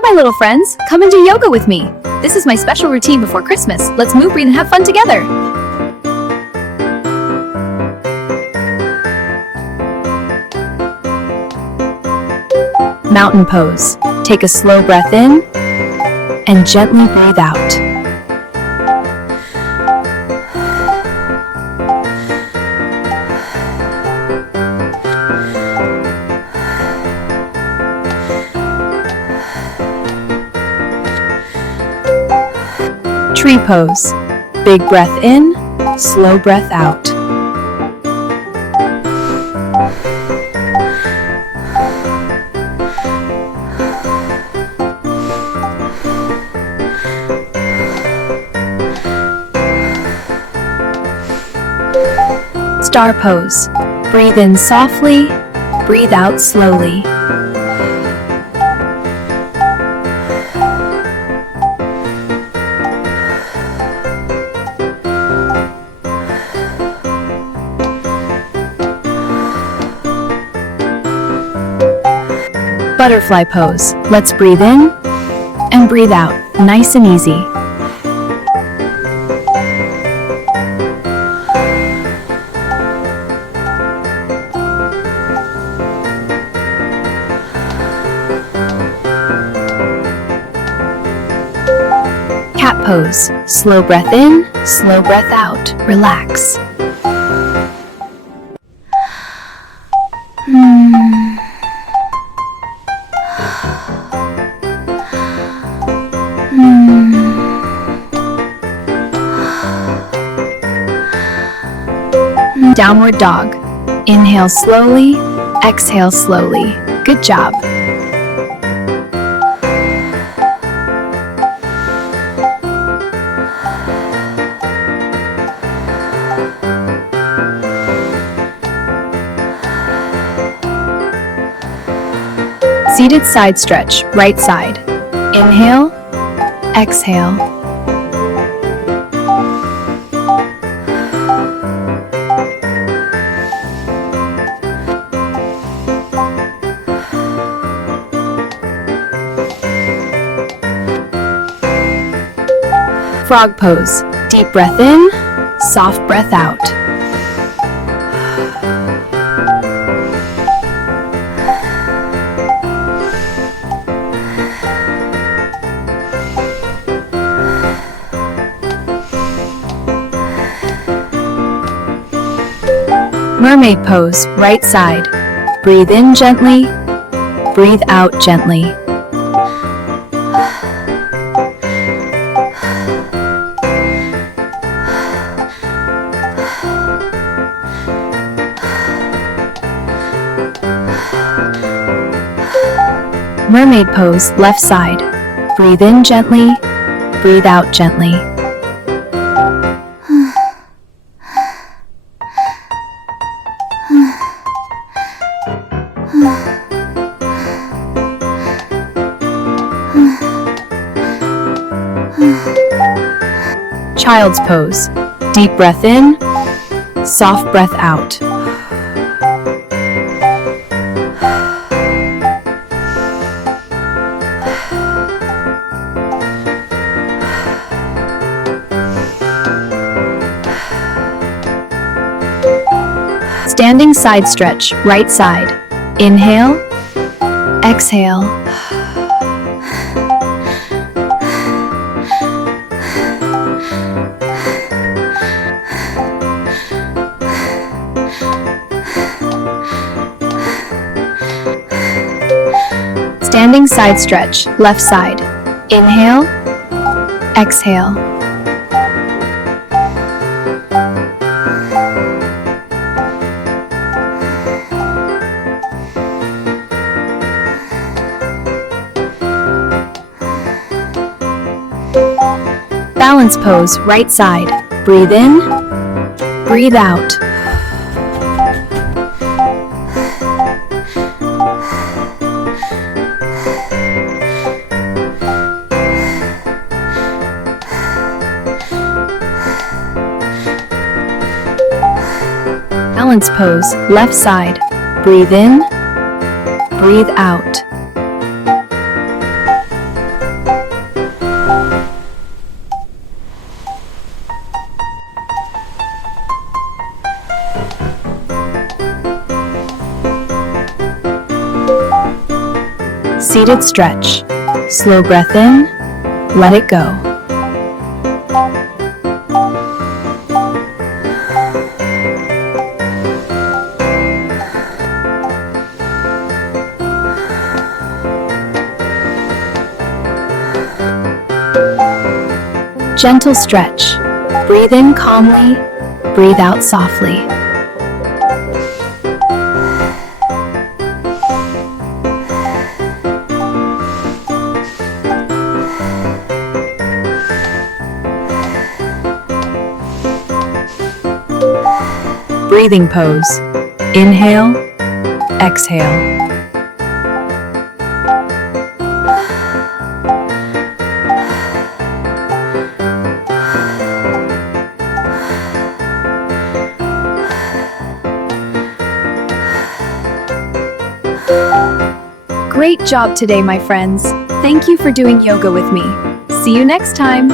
Hi, my little friends. Come and do yoga with me. This is my special routine before Christmas. Let's move, breathe, and have fun together. Mountain pose. Take a slow breath in and gently breathe out. Tree pose. Big breath in, slow breath out. Star pose. Breathe in softly, breathe out slowly. Butterfly pose. Let's breathe in and breathe out, nice and easy. Cat pose. Slow breath in, slow breath out, relax. Downward dog. Inhale slowly, exhale slowly. Good job. Seated side stretch, right side. Inhale, exhale. Frog pose. Deep breath in, soft breath out. Mermaid pose, right side. Breathe in gently, breathe out gently. Mermaid pose, left side. Breathe in gently, breathe out gently. Child's pose. Deep breath in, soft breath out. Standing side stretch, right side. Inhale, exhale. Standing side stretch, left side. Inhale, exhale. Balance pose, right side. Breathe in, breathe out. Balance pose, left side. Breathe in, breathe out. Seated stretch. Slow breath in, let it go. Gentle stretch. Breathe in calmly, breathe out softly. Breathing pose. Inhale, exhale. Great job today, my friends. Thank you for doing yoga with me. See you next time.